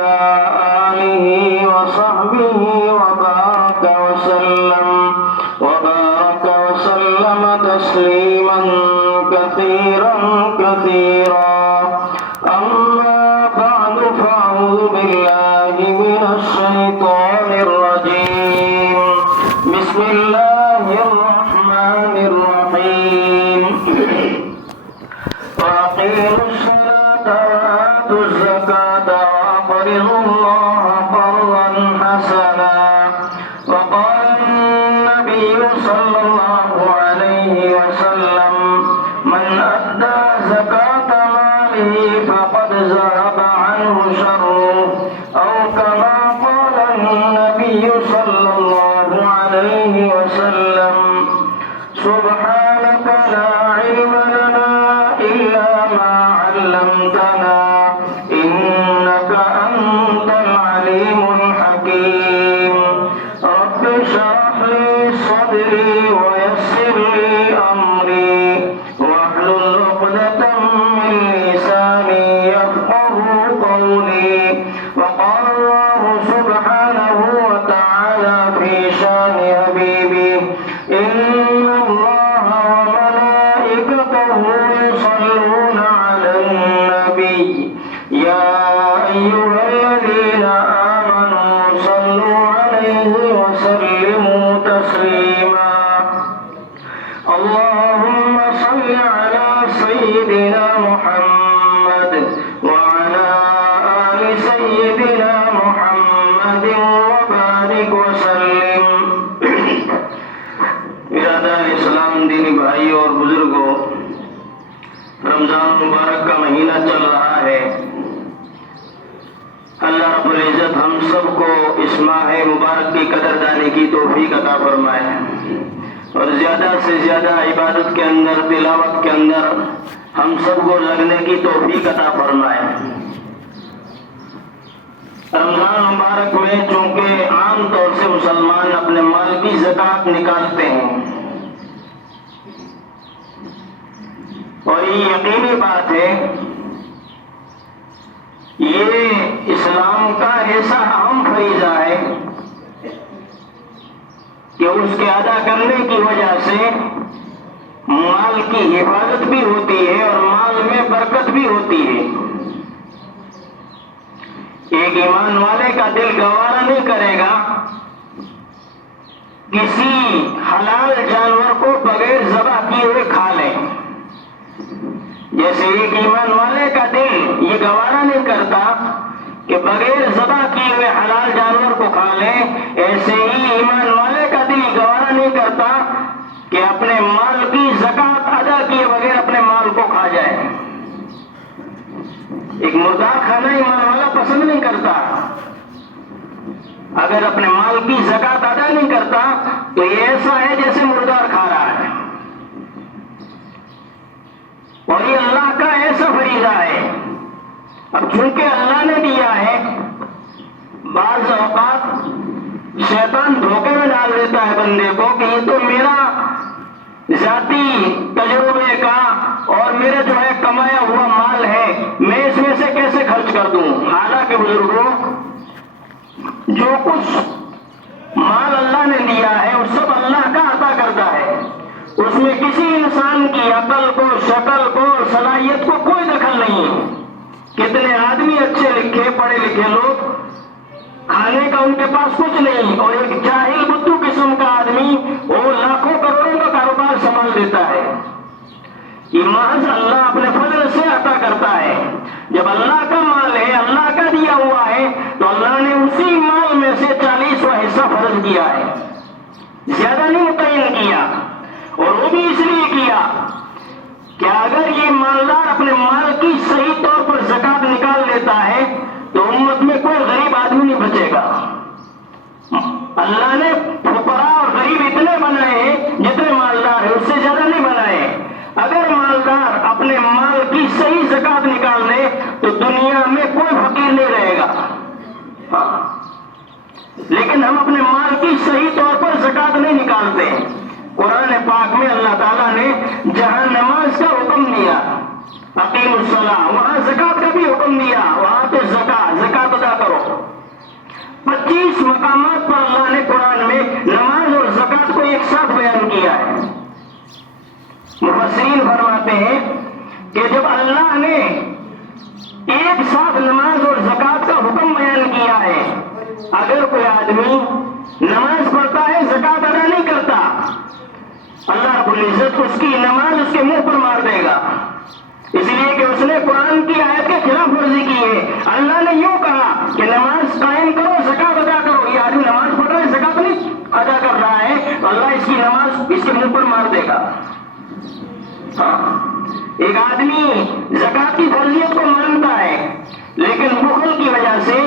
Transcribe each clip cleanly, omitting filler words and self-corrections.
آله وصحبه وبارك وسلم تسليما كثيرا أما بعد فأعوذ بالله من الشيطان الرجيم بسم الله الرحمن الرحيم وأقيموا الصلاة وآتوا الزكاة وأقرضوا الله قرضا حسنا وقال النبي صلى الله عليه وسلم من أدى زكاة ماله فقد ذهب عنه شره أو كما قال النبي صلى الله عليه وسلم سبحانك لا علم لنا إلا ما علمتنا إنك أنت العليم الحكيم رب اشرح لي صدري ويسر لي أمري واحلل عقدة من لساني يفقه قولي وقال الله سبحانه وتعالى في شان حبيبه إن الله وملائكته يصلون على النبي يا أيها الذين آمنوا صلوا عليه وسلموا تسليما اللهم صل على سيدنا محمد وعلى آل سيدنا محمد وبارك وسلم برادر اسلام دینی بھائیوں اور بزرگوں، رمضان مبارک کا مہینہ چل رہا ہے۔ اللہ رب العزت ہم سب کو اس ماہ مبارک کی قدردانی کی توفیق عطا فرمائے اور زیادہ سے زیادہ عبادت کے اندر، تلاوت کے اندر ہم سب کو لگنے کی توفیق عطا فرمائے۔ رمضان مبارک میں چونکہ عام طور سے مسلمان اپنے مال کی زکوٰۃ نکالتے ہیں اور یہ یقینی بات ہے، یہ اسلام کا ایسا اہم فریضہ ہے کہ اس کے ادا کرنے کی وجہ سے مال کی حفاظت بھی ہوتی ہے اور مال میں برکت بھی ہوتی ہے۔ ایک ایمان والے کا دل گوارا نہیں کرے گا کسی حلال جانور کو بغیر ذبح کیے ہوئے کھا لیں، جیسے ایک ایمان والے کا دل یہ گوارا نہیں کرتا کہ بغیر ذبح کیے ہوئے حلال جانور کو کھا لیں، ایسے ہی ایمان والے کا دل گوارا نہیں کرتا کہ اپنے مال کی زکوٰۃ ادا کیے بغیر اپنے مال کو کھا جائے۔ ایک مردار کھانا ایمان والا پسند نہیں کرتا، اگر اپنے مال کی زکوٰۃ ادا نہیں کرتا تو یہ ایسا ہے جیسے مردار کھا رہا ہے، اور یہ اللہ کا ایسا فریضہ ہے۔ اب چونکہ اللہ نے دیا ہے، بعض اوقات شیطان دھوکے میں ڈال دیتا ہے بندے کو کہ یہ تو میرا ذاتی تجربے کا اور میرا جو ہے کمایا ہوا مال ہے، میں اس میں سے کیسے خرچ کر دوں۔ حالانکہ بزرگوں، جو کچھ مال اللہ نے دیا ہے وہ سب اللہ کا عطا کرتا ہے، اس میں کسی انسان کی عقل کو، شکل کو، صلاحیت کو کوئی دخل نہیں ہے۔ کتنے آدمی اچھے لکھے پڑھے لکھے لوگ، کھانے کا ان کے پاس کچھ نہیں، اور ایک جاہل بدھو قسم کا آدمی وہ لاکھوں کروڑوں کا کاروبار سنبھال دیتا ہے۔ یہ محض اللہ اپنے فضل سے عطا کرتا ہے۔ جب اللہ کا مال ہے، اللہ کا دیا ہوا ہے، تو اللہ نے اسی مال میں سے 40واں حصہ فرض کیا ہے، زیادہ نہیں متعین کیا، اور وہ بھی اس لیے کیا کہ اگر یہ مالدار اپنے مال کی صحیح طور پر زکوٰۃ نکال لیتا ہے تو امت میں کوئی غریب آدمی نہیں بچے گا۔ اللہ نے فقراء اور غریب اتنے بنائے ہیں جتنے مالدار ہیں، اس سے زیادہ نہیں بنائے۔ اگر مالدار اپنے مال کی صحیح زکوٰۃ نکال لے تو دنیا میں کوئی فقیر نہیں رہے گا، لیکن ہم اپنے مال کی صحیح طور پر زکوٰۃ نہیں نکالتے۔ قرآن پاک میں اللہ تعالیٰ نے جہاں نماز کا حکم دیا، اقیم الصلاۃ، وہاں زکات کا بھی حکم دیا، وہاں تو زکات ادا کرو۔ 25 مقامات پر اللہ نے قرآن میں نماز اور زکات کو ایک ساتھ بیان کیا ہے۔ مفسرین فرماتے ہیں کہ جب اللہ نے ایک ساتھ نماز اور زکات کا حکم بیان کیا ہے، اگر کوئی آدمی نماز پڑھتا ہے زکات ادا نہیں کرتا، اللہ رب العزت اس کی نماز اس کے منہ پر مار دے گا، اس لیے کہ اس نے قرآن کی آیت کے خلاف ورزی کی ہے۔ اللہ نے یوں کہا کہ نماز قائم کرو، زکات ادا کرو، یہ آدمی نماز پڑھ رہا ہے زکات نہیں ادا کر رہا ہے تو اللہ اس کی نماز اس کے منہ پر مار دے گا۔ ایک آدمی زکات کی فرضیت کو مانتا ہے لیکن بخل کی وجہ سے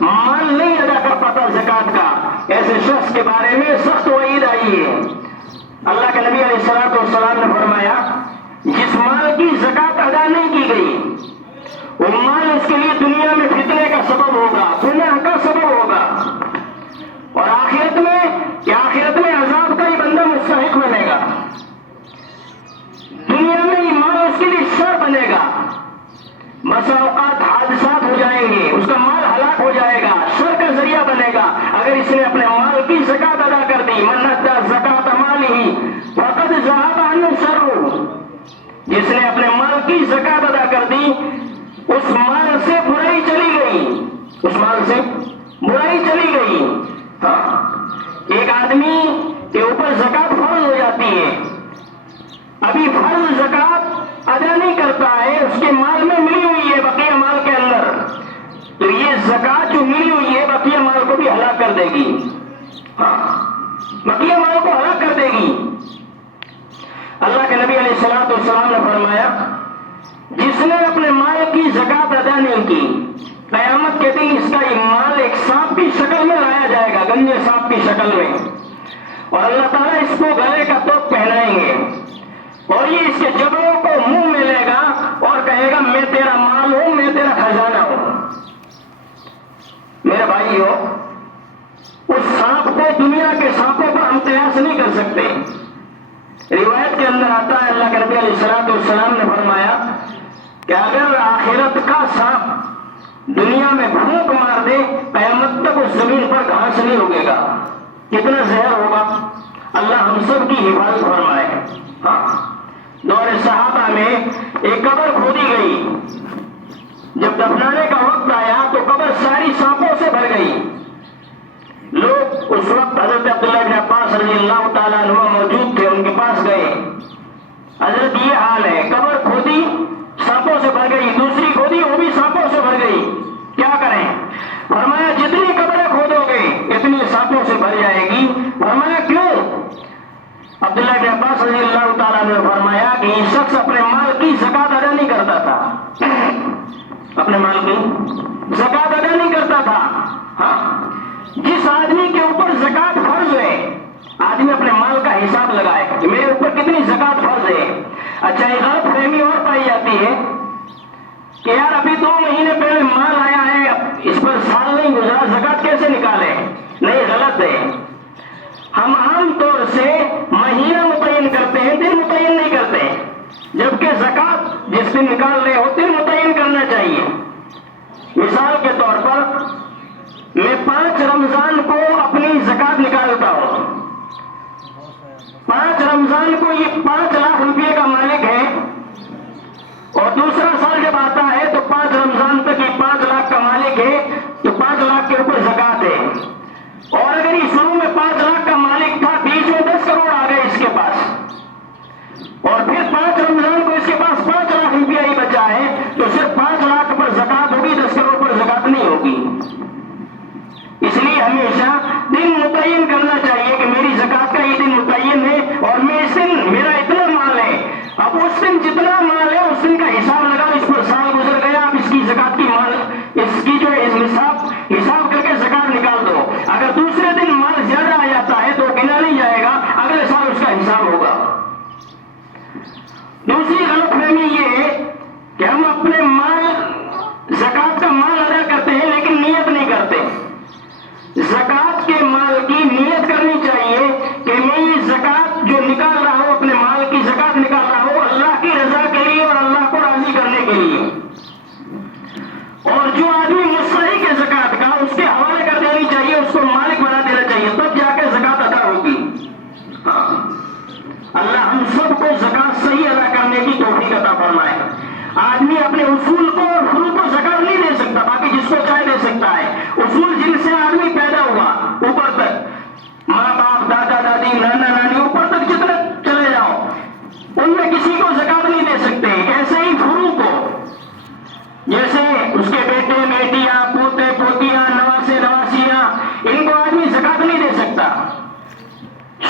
مال نہیں ادا کر پاتا زکات کا، ایسے شخص کے بارے میں سخت وعید آئی ہے۔ اللہ کے نبی علیہ الصلوۃ والسلام نے فرمایا جس مال کی زکات ادا نہیں کی گئی وہ مال اس کے لیے دنیا میں فتنے کا سبب ہوگا، گناہ کا سبب ہوگا، اور آخرت میں عذاب کا ہی بندہ مستحق بنے گا۔ دنیا میں یہ مال اس کے لیے شر بنے گا، بسا اوقات حادثات ہو جائیں گے، اس کا مال ہلاک ہو جائے گا، شر کا ذریعہ بنے گا اگر اس نے اپنے مال کی زکات ادا کر دی۔ من ادى زکات مالہ فقد ذهب عنہ شرہ، جس نے اپنے مال کی زکات ادا کر دی اس مال سے برائی چلی گئی، اس مال سے برائی چلی گئی۔ ایک آدمی کے اوپر زکات فرض ہو جاتی ہے، ابھی فرض زکات ادا نہیں کرتا ہے، اس کے مال میں ملی ہوئی ہے بقیہ مال کے اندر، تو یہ زکات جو ملی ہوئی ہے بقیہ مال کو بھی ہلاک کر دے گی، بقیہ مال کو ہلاک کر دے گی۔ اللہ کے نبی علیہ الصلوۃ والسلام نے فرمایا جس نے اپنے مال کی زکات ادا نہیں کی قیامت کے دن اس کا یہ مال ایک سانپ کی شکل میں لایا جائے گا، گنجے سانپ کی شکل میں، اور اللہ تعالیٰ اس کو گلے کا توق پہنائیں گے اور یہ اس کے جبڑوں کو منہ میں لے گا اور کہے گا میں تیرا مال ہوں، میں تیرا خزانہ ہوں۔ میرے بھائیو، اس سانپ کو دنیا کے سانپوں پر ہم قیاس نہیں کر سکتے۔ روایت کے اندر آتا ہے اللہ کے نبی علیہ الصلوۃ والسلام نے فرمایا کہ اگر آخرت کا سانپ دنیا میں بھونک مار دے قیامت تک اس زمین پر گھاس نہیں اگے گا، کتنا زہر ہوگا، اللہ ہم سب کی حفاظت فرمائے۔ دور صحابہ میں ایک قبر کھودی گئی، جب دفنانے کا وقت آیا تو قبر ساری سانپوں سے بھر گئی۔ لوگ اس وقت حضرت عبداللہ بن عباس رضی اللہ تعالیٰ عنہ موجود تھے، ان کے پاس گئے، حضرت یہ حال ہے، قبر کھودی سانپوں سے بھر گئی، دوسری کھودی وہ بھی سانپوں سے بھر گئی، کیا کریں؟ فرمایا جتنی قبریں کھودو گے اتنی سانپوں سے بھر جائے گی۔ فرمایا کیوں؟ عبداللہ بن عباس رضی اللہ تعالیٰ نے فرمایا کہ یہ شخص اپنے مال کی زکات ادا نہیں کرتا تھا، اپنے مال کی زکات ادا نہیں کرتا تھا۔ جس آدمی کے اوپر زکات فرض ہے، آدمی اپنے مال کا حساب لگائے کہ میرے اوپر کتنی زکات فرض ہے۔ اچھا ایک غلط فہمی اور پائی جاتی ہے کہ یار ابھی 2 مہینے پہلے مال آیا ہے، اس پر سال نہیں گزرا، زکات کیسے نکالے؟ نہیں، غلط ہے۔ ہم عام طور سے مہینہ متعین کرتے ہیں، دن متعین نہیں کرتے، جبکہ زکات جس دن نکال رہے ہو دن متعین کرنا چاہیے۔ مثال کے طور پر میں 5 رمضان کو اپنی زکات نکالتا ہوں، 5 رمضان کو یہ 5 لاکھ روپے کا مالک ہے، اور دوسرا سال جب آتا ہے تو 5 رمضان تک یہ 5 لاکھ کا مالک ہے، تو 5 لاکھ کے اوپر زکات ہے۔ اور اگر یہ شروع میں 5 لاکھ کا مالک تھا، بیچ میں 10 کروڑ آ گئے اس کے پاس، اور پھر 5 رمضان کو اس کے پاس 5 لاکھ روپیہ ہی بچا ہے، تو صرف 5 لاکھ پر زکات ہوگی، 10 کروڑ پر زکات نہیں ہوگی۔ اس لیے ہمیشہ دن متعین کرنا چاہیے کہ میری زکات کا یہ دن متعین ہے اور میں اس دن میرا اتنا مال ہے، اب اس دن جتنا مال ہے اس دن کا حساب لگا، اس پر سال گزر گیا، اب اس کی زکات کی مال اس کی جو ہے حساب کر کے زکات نکال دو۔ اگر دوسرے دن مال زیادہ آ جاتا ہے تو گنا نہیں جائے گا، اگلے سال اس کا حساب ہوگا۔ دوسری غلط فہمی یہ ہے کہ ہم اپنے مال زکات کا مال ادا کرتے ہیں لیکن نیت نہیں کرتے۔ زکات کے مال کی نیت کرنی چاہیے کہ میں یہ آدمی اپنے اصول کو اور فروع کو زکات نہیں دے سکتا، باقی جس کو چاہے دے سکتا ہے۔ اصول جن سے آدمی پیدا ہوا اوپر تک، ماں باپ، دادا دادی، نانا نانی، اوپر تک جتنے چلے جاؤ، ان میں کسی کو زکات نہیں دے سکتے۔ ایسے ہی فروع کو، جیسے اس کے بیٹے بیٹیاں، پوتے پوتیاں، نواسے نواسیاں، ان کو آدمی زکات نہیں دے سکتا۔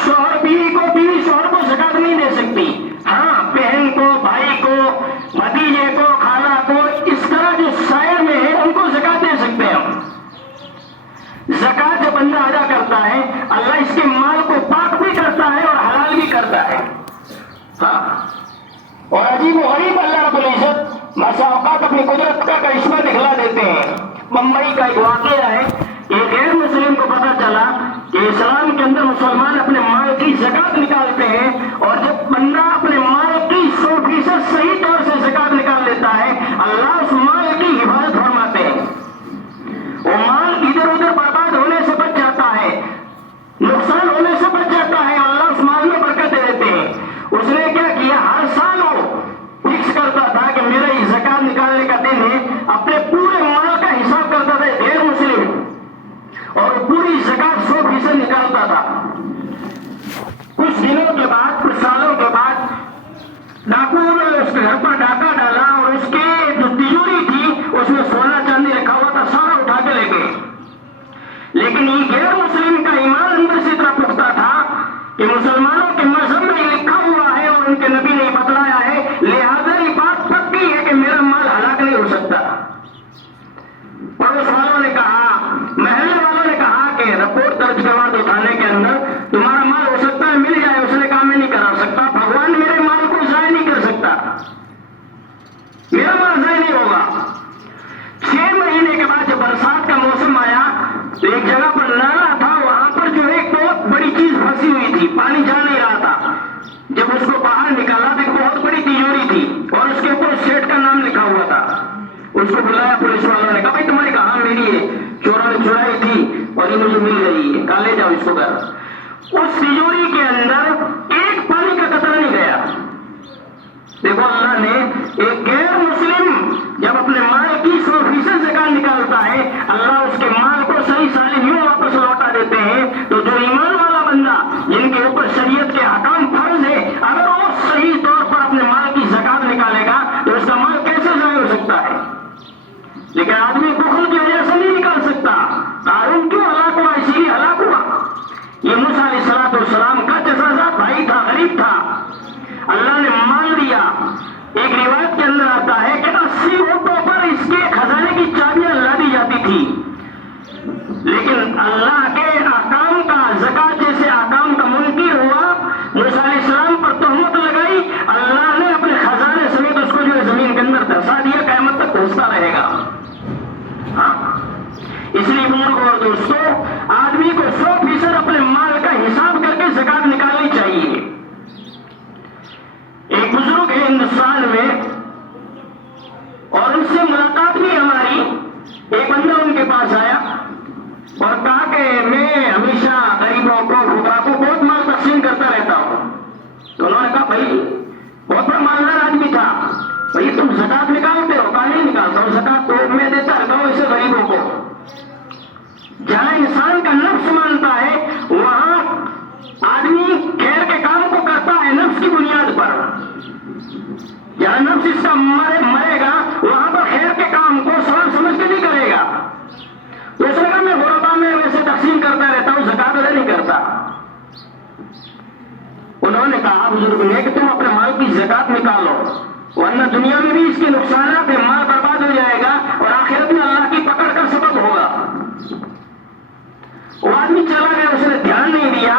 شوہر بیوی کو، بیوی شوہر کو زکات نہیں دے سکتی۔ ہاں، بہن کو، بھائی کو، بھتیجے کو، خالہ کو، اس طرح جو سائر میں ہے ان کو زکات دے سکتے ہیں ہم۔ زکات جو بندہ ادا کرتا ہے، اللہ اس کے مال کو پاک بھی کرتا ہے اور حلال بھی کرتا ہے۔ ہاں، اور عجیب و غریب اللہ رب العزت بسا اوقات اپنی قدرت کا کرشمہ دکھلا دیتے ہیں۔ ممبئی کا ایک واقعہ ہے کہ غیر مسلم کو پتہ چلا کہ اسلام کے اندر مسلمان اپنے مال کی زکات نکالتے ہیں، اور جب بندہ اپنے مال کی 100% صحیح طور سے زکات نکال لیتا ہے، اللہ اس مال کی حفاظت فرماتے ہیں۔ وہ مال ادھر ادھر برباد ہونے سے بچ جاتا ہے، نقصان ہونے سے بچ جاتا ہے، اللہ اس مال میں برکت دے دیتے ہیں۔ اس نے کیا کیا، ہر سال وہ فکس کرتا تھا کہ میرا یہ زکات نکالنے کا دن ہے، اپنے پورے مال کا حساب کرتا تھا غیر مسلم، اور پوری زکات 100% نکالتا تھا۔ کچھ دنوں کے بعد، کچھ سالوں کے بعد ڈاکوؤں نے اس کے گھر پر ڈاکہ ڈالا، اور اس کے جو تجوری تھی اس میں سونا چاندی رکھا ہوا تھا، سارا اٹھا کے لے گئے۔ لیکن یہ غیر مسلم کا ایمان اندر سے اتنا پختہ تھا کہ مسلمانوں کے مذہب میں یہ لکھا ہوا ہے اور ان کے نبی نے بتلایا ہے، لہذا یہ بات پکی ہے کہ میرا مال ہلاک نہیں ہو سکتا۔ پڑوس والوں نے کہا، محلے والوں نے کہا کہ رپورٹ درج کروا دو تھانے کے اندر، تمہارا مال ہو سکتا ہے مل جائے۔ اس نے کہا میں نہیں کرا سکتا، بھگوان میرے مال کو ضائع نہیں کر سکتا، میرا مال ضائع نہیں ہوگا۔ 6 مہینے کے بعد جب برسات کا موسم آیا تو ایک جگہ پر نالا تھا، وہاں پر جو ایک بہت بڑی چیز پھنسی ہوئی تھی، پانی جا نہیں رہا تھا۔ جب اس کو باہر نکالا تو ایک بہت بڑی تجوری تھی، اور اس کے اوپر سیٹ کا نام لکھا ہوا تھا۔ اس کو بلایا پولیس والوں نے، کہا بھائی تمہاری کہاں میری ہے، چوروں نے چرائی تھی اور یہ مجھے مل گئی ہے، کہا لے جاؤ اس کو گھر۔ اس تجوری کے اندر ایک پانی کا قطرہ نہیں گیا۔ دیکھو، اللہ نے ایک غیر مسلم جب اپنے مال کی 100% زکات نکالتا ہے، اللہ اس کے مال کو صحیح سالم یوں واپس لوٹا دیتے ہیں۔ تو جو ایمان والا بندہ جن کے اوپر شریعت کے احکام فرض ہے، اگر وہ صحیح طور پر اپنے مال کی زکات نکالے گا تو اس کا مال کیسے ضائع ہو سکتا ہے؟ لیکن آدمی بخل کی وجہ سے نہیں نکال سکتا۔ قارون کیوں ہلاک ہوا؟ اسی لیے ہلاک ہوا۔ یہ موسیٰ علیہ السلام کا جزازہ بھائی تھا، غریب تھا، اللہ نے مال دیا۔ ایک روایت کے اندر آتا ہے کہ 80 اونٹوں پر اس کے خزانے کی چابیاں لادی جاتی تھی، لیکن اللہ کے احکام کا، زکات جیسے احکام کا منکر ہوا، موسیٰ علیہ السلام پر تہمت لگائی، اللہ نے اپنے خزانے سمیت اس کو جو ہے زمین کے اندر دھسا دیا، قیامت تک دھستا رہے گا۔ ہاں، اس لیے بزرگوں اور دوستوں، آدمی کو 100% اپنے مال کا حساب کر کے زکات نکالنی چاہیے۔ ایک بزرگ ہے ہندوستان میں، اور ان سے ملاقات بھی ہماری، ایک بندہ ان کے پاس آیا اور کہا کہ میں ہمیشہ غریبوں کو، فقراء کو بہت مال تقسیم کرتا رہتا ہوں۔ تو انہوں نے کہا بھائی بہت بڑا مالدار آدمی تھا، بھائی تم زکات نکالتے ہو؟ کہا نہیں نکالتا ہوں، زکات تو میں دیتا رہتا ہوں اسے غریبوں کو۔ جہاں انسان کا نفس مانتا ہے وہاں آدمی خیر کے کام کو کرتا ہے نفس کی بنیاد پر۔ جہاں نفس اس کا مرے گا وہاں پر خیر کے کام کو سوچ سمجھ کے نہیں کرے گا۔ تو اس نے کہا میں غربا میں ویسے تقسیم کرتا رہتا ہوں، زکات ادا نہیں کرتا۔ انہوں نے کہا بزرگ نے کہ تم اپنے مال کی زکات نکالو، ورنہ دنیا میں بھی اس کے نقصانات ہیں، مال برباد ہو جائے گا اور آخرت میں اللہ کی پکڑ کا سبب ہوگا۔ وہ آدمی چلا گیا، اس نے دھیان نہیں دیا۔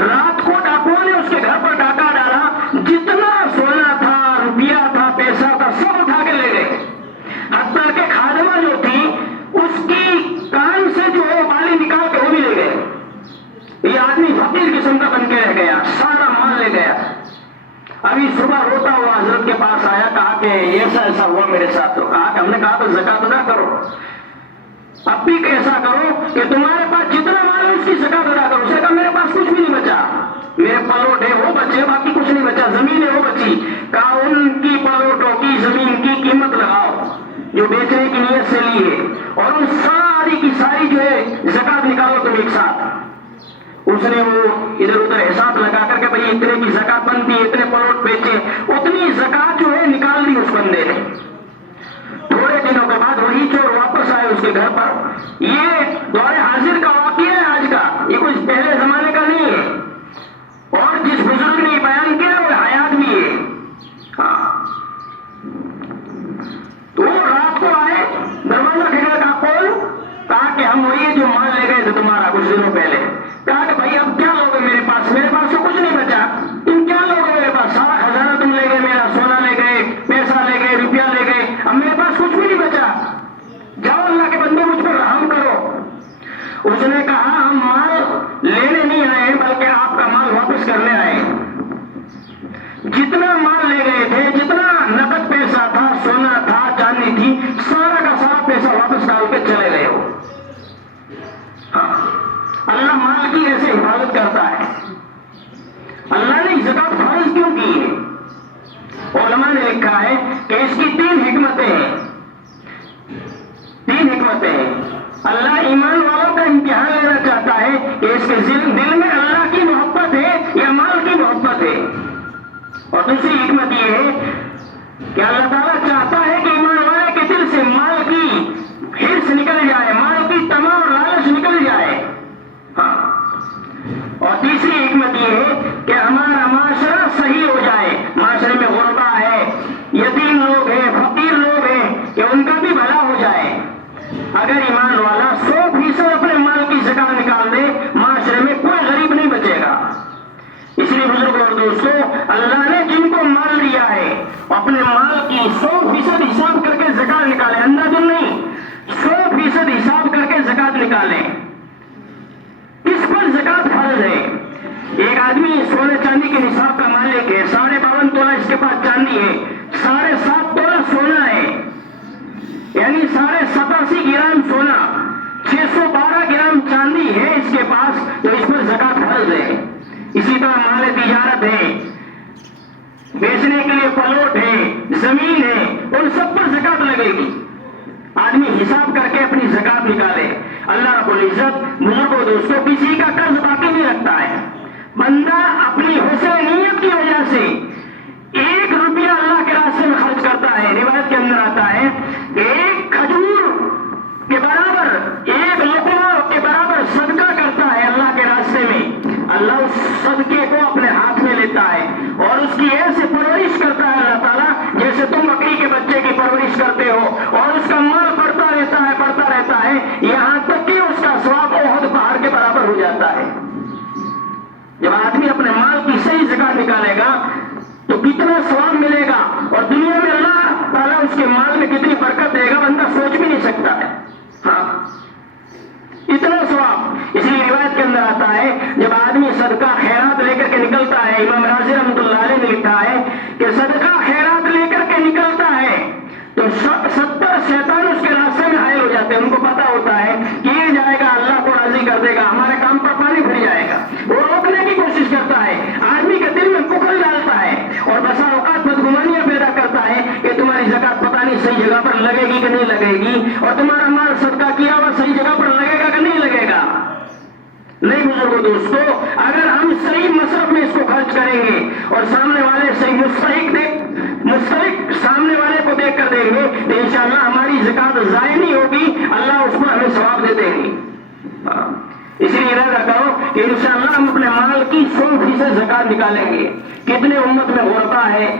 رات کو ڈاکوؤں نے اس کے گھر پر ڈاکہ ڈالا، جتنا سونا تھا، روپیہ تھا، پیسہ تھا، سب اٹھا کے لے گئے۔ حتیٰ کہ خادمہ جو تھی اس کی کان سے جو ہے بالی نکال کے وہ بھی لے گئے۔ یہ آدمی فقیر قسم کا بن کے رہ گیا، سارا مال لے گیا۔ ابھی صبح روتا ہوا حضرت کے پاس آیا، کہا کہ ایسا ایسا ہوا میرے ساتھ۔ تو کہا کہ ہم نے کہا تو زکات ادا کرو، اب بھی ایسا کرو کہ تمہارے پاس جتنا مال ہے اس کی زکات ادا کرو۔ اس نے کہا میرے پاس کچھ بھی نہیں بچا۔ میرے پلوٹ ہے وہ بچے، باقی کچھ نہیں بچا، زمین ہے وہ بچی. کہا ان کی پلوٹوں کی زمین کی قیمت لگاؤ جو بیچنے کی نیت سے لی ہے، اور ان ساری کی ساری جو ہے زکات نکالو تم ایک ساتھ. اس نے وہ ادھر ادھر حساب لگا کر کے بھائی اتنے کی زکات بنتی ہے، اتنے پلوٹ بیچے، اتنی زکات جو ہے نکال دی اس بندے نے. تھوڑے دنوں کے بعد وہی چور واپس آئے اس کے گھر پر. یہ دور حاضر کا واقعہ ہے آج کا، یہ کچھ پہلے زمانے کا نہیں ہے. اور جس بزرگ نے بیان کیا وہ حیات بھی ہے. ہاں، تو رات کو آئے، دروازہ کھڑا کا کھول، کہا کہ ہم وہی جو مال لے گئے تھے تمہارا کچھ دنوں پہلے. کہا کہ بھائی اب کیا لوگے میرے پاس تو کچھ نہیں بچا، تم کیا لوگے میرے پاس؟ سارا خزانہ تم لے گئے، میرا سونا لے گئے، پیسہ لے گئے، روپیہ لے گئے، اب میرے پاس کچھ بھی نہیں بچا. جاؤ اللہ کے بندے مجھ پر رحم کرو. اس نے کہا ہم مال لینے نہیں آئے ہیں بلکہ آپ کا مال واپس کرنے آئے. جتنا مال لے گئے تھے، جتنا نقد پیسہ تھا، سونا تھا، چاندی تھی، سارا کا سارا پیسہ واپس ڈال کے چلے گئے ہو. ہاں، اللہ مال کی ایسے حفاظت کرتا ہے. اللہ نے زکات فرض کیوں کی ہے؟ علماء نے لکھا ہے کہ اس کی تین حکمتیں ہیں. اللہ ایمان والوں کا امتحان لینا چاہتا ہے کہ اس کے دل میں اللہ کی محبت ہے یا مال کی محبت ہے. اور دوسری حکمت یہ ہے کہ اللہ تعالیٰ چاہتا ہے کہ ایمان والے کے دل سے مال کی حرص نکل جائے، مال کی تمام لالچ نکل جائے. ہاں، اور تیسری حکمت یہ ہے کہ ہمارا معاشرہ صحیح ہو جائے. معاشرے میں غربا ہے، یتیم لوگ ہیں، فقیر لوگ ہیں، کہ ان کا بھی بھلا ہو جائے. اگر ایمان والا 100% اپنے مال کی زکات نکال دے، معاشرے میں کوئی غریب نہیں بچے گا. اس لیے بزرگ اور دوستو، اللہ نے جن کو مال دیا ہے اپنے مال کی 100% حساب کر کے زکات نکالے. انداز نہیں، 100% حساب کر کے زکات نکالے. کس پر زکات فرض ہے؟ ایک آدمی سونے چاندی کے نصاب کا مالک ہے، 52.5 تولہ اس کے پاس چاندی ہے، 7.5 تولہ سونا ہے، یعنی 87.5 گرام سونا، 612 گرام چاندی ہے اس کے پاس، تو اس پر زکات فرض ہے. اسی طرح مال تجارت ہے، بیچنے کے لیے پلوٹ ہے، زمین ہے، ان سب پر زکات لگے گی. آدمی حساب کر کے اپنی زکات نکالے. اللہ رب العزت بزرگوں دوستوں کسی کا قرض باقی نہیں رکھتا ہے. بندہ اپنی حسن نیت کی وجہ سے 1 روپیہ اللہ کے راستے میں خرچ کرتا ہے. روایت کے اندر آتا ہے کہ 1 کھجور کے برابر، 1 لقمہ کے برابر صدقہ کرتا ہے اللہ کے راستے میں، اللہ اس صدقے کو اپنے ہاتھ میں لیتا ہے اور اس کی ایسے پرورش کرتا ہے اللہ تعالیٰ جیسے تم بکری کے بچے کی پرورش کرتے ہو، اور اس کا مال بڑھتا رہتا ہے یہاں تک کہ اس کا ثواب احد پہاڑ کے برابر ہو جاتا ہے. جب آدمی اپنے مال کی صحیح زکات نکالے گا تو کتنا ثواب ملے گا، اور دنیا میں اللہ تعالیٰ اس کے مال میں کتنی برکت دے گا بندہ سوچ بھی نہیں سکتا ہے. ہاں، اتنا ثواب. اس لیے روایت کے اندر آتا ہے جب آدمی صدقہ خیرات لے کر کے نکلتا ہے، امام راضی رحمۃ اللہ علیہ نے لکھا ہے کہ صدقہ خیرات لے کر کے نکلتا ہے تو 70 شیطان اس کے راستے میں حائل ہو جاتے ہیں. ان کو پتا ہوتا ہے کہ یہ جائے گا اللہ کو راضی کر دے گا، ہمارے کام پر پانی پھر جائے گا. وہ روکنے کی کوشش کرتا ہے، آدمی کے دل میں کفر ڈالتا ہے اور بسا اوقات بدگمانیاں پیدا کرتا ہے کہ تمہاری زکات پتہ نہیں صحیح جگہ پر لگے گی کہ نہیں لگے گی، اور تمہارا مال صدقہ کیا ہوا صحیح جگہ پر لگے گا کہ نہیں لگے گا. نہیں بزرگوں دوستو، اگر ہم صحیح مصرف میں اس کو خرچ کریں گے اور سامنے والے صحیح مستحق سامنے والے کو دیکھ کر دیں گے تو انشاءاللہ ہماری زکات ضائع نہیں ہوگی، اللہ اس پر ہمیں ثواب دے دیں گے. اس لیے ارادہ کرو کہ انشاءاللہ ہم اپنے مال کی 100% زکات نکالیں گے. کتنے امت میں غربا ہے،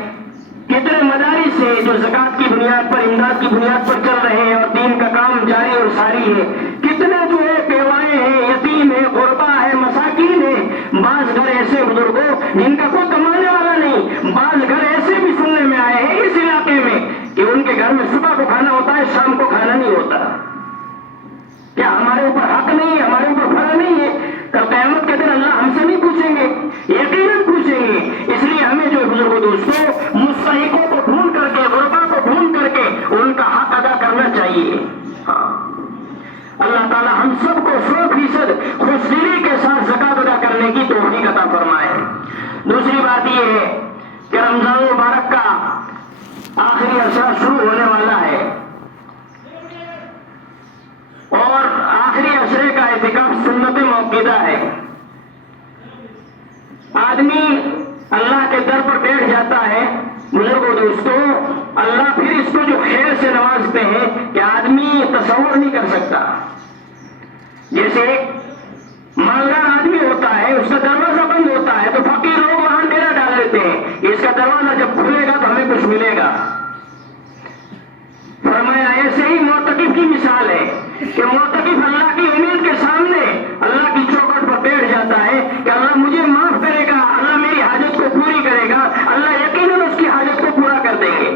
کتنے مدارس ہیں جو زکات کی بنیاد پر، امداد کی بنیاد پر چل رہے ہیں اور دین کا کام جاری اور ساری ہے. کتنے جو ہے بیوائیں ہیں، یتیم ہے، غربا ہے، مساکین ہے. بعض گھر ایسے بزرگوں جن کا کوئی کمانے والا نہیں، بعض گھر ایسے بھی سننے میں آئے ہیں اس علاقے میں کہ ان کے گھر میں صبح کو کھانا ہوتا ہے، شام کو کھانا نہیں ہوتا. کیا ہمارے اوپر حق نہیں ہے، ہمارے اوپر فرض نہیں ہے؟ کل قیامت کے دن اللہ ہم سے نہیں پوچھیں گے، یقیناً پوچھیں گے. اس لیے ہمیں جو بزرگوں دوستوں مستحقوں کو ڈھونڈ کر کے، غربا کو ڈھونڈ کر کے ان کا حق ادا کرنا چاہیے. ہاں، اللہ تعالی ہم سب کو 100% خوش دلی کے ساتھ زکات ادا کرنے کی توفیق عطا فرمائے. دوسری بات یہ ہے کہ رمضان مبارک کا آخری عرصہ شروع ہونے والا ہے اور آخری عشرے کا اعتکاف سنت موقوتہ ہے. آدمی اللہ کے در پر بیٹھ جاتا ہے. بزرگوں دوستوں، اللہ پھر اس کو جو خیر سے نوازتے ہیں کہ آدمی تصور نہیں کر سکتا. جیسے ایک مالدار آدمی ہوتا ہے، اس کا دروازہ بند ہوتا ہے تو فقیر لوگ وہاں ڈیرا ڈال دیتے ہیں، اس کا دروازہ جب کھلے گا تو ہمیں کچھ ملے گا. فرمایا ایسے ہی معتکف کی مثال ہے کہ معتکف اللہ کی امید کے سامنے اللہ کی چوکھٹ پر بیٹھ جاتا ہے کہ اللہ مجھے معاف کرے گا، اللہ میری حاجت کو پوری کرے گا، اللہ یقیناً اس کی حاجت کو پورا کر دیں گے.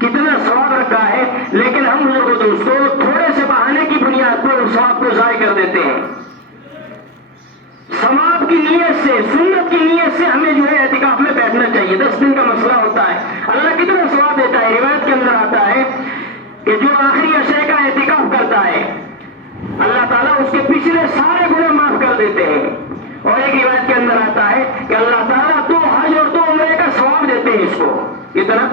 کتنا ثواب رکھا ہے، لیکن ہم لوگوں دوستوں تھوڑے سے بہانے کی بنیاد پر اس ثواب کو ضائع کر دیتے ہیں. ثواب کی نیت سے، سنت کی نیت سے ہمیں جو ہے اعتکاف میں بیٹھنا چاہیے. 10 دن کا مسئلہ ہوتا ہے، اللہ کتنا ثواب دیتا ہے. روایت کے اندر آتا ہے کہ جو آخری عشرے کا اعتکاف کرتا ہے اللہ تعالیٰ اس کے پچھلے سارے گناہ معاف کر دیتے ہیں. اور ایک روایت کے اندر آتا ہے کہ اللہ تعالیٰ 2 حج اور 2 عمرے کا ثواب دیتے ہیں اس کو. کتنا؟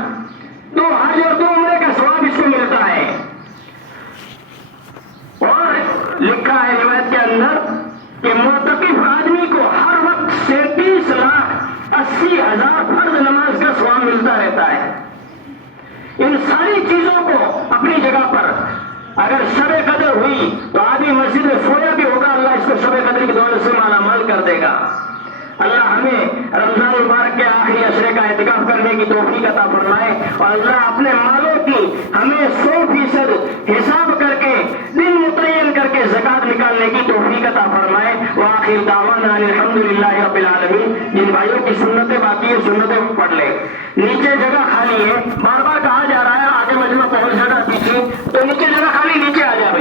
2 حج اور 2 عمرے کا ثواب اس کو ملتا ہے. اور لکھا ہے روایت کے اندر کہ معتکف آدمی کو ہر وقت 37,80,000 فرض نماز کا ثواب ملتا رہتا ہے. ان ساری چیزوں کو اپنی جگہ پر اگر شب قدر ہوئی تو آدمی مسجد میں سویا بھی ہوگا، اللہ اس کو شب قدر کی دولت سے مالا مال کر دے گا. اللہ ہمیں رمضان مبارک کے آخری عشرے کا اعتکاف کرنے کی توفیق عطا فرمائے اور اللہ اپنے مالوں کی ہمیں 100% حساب کر کے دن متعین کر کے زکات نکالنے کی توفیق عطا فرمائے. وآخر دعوانا الحمدللہ رب العالمین. جن بھائیوں کی سنتیں باقی ہے سنتیں پڑھ لیں. نیچے جگہ خالی ہے، بار بار کہا جا رہا ہے آگے مجمع پہنچ جانا پیچھے، تو نیچے جگہ خالی نیچے آ جانا.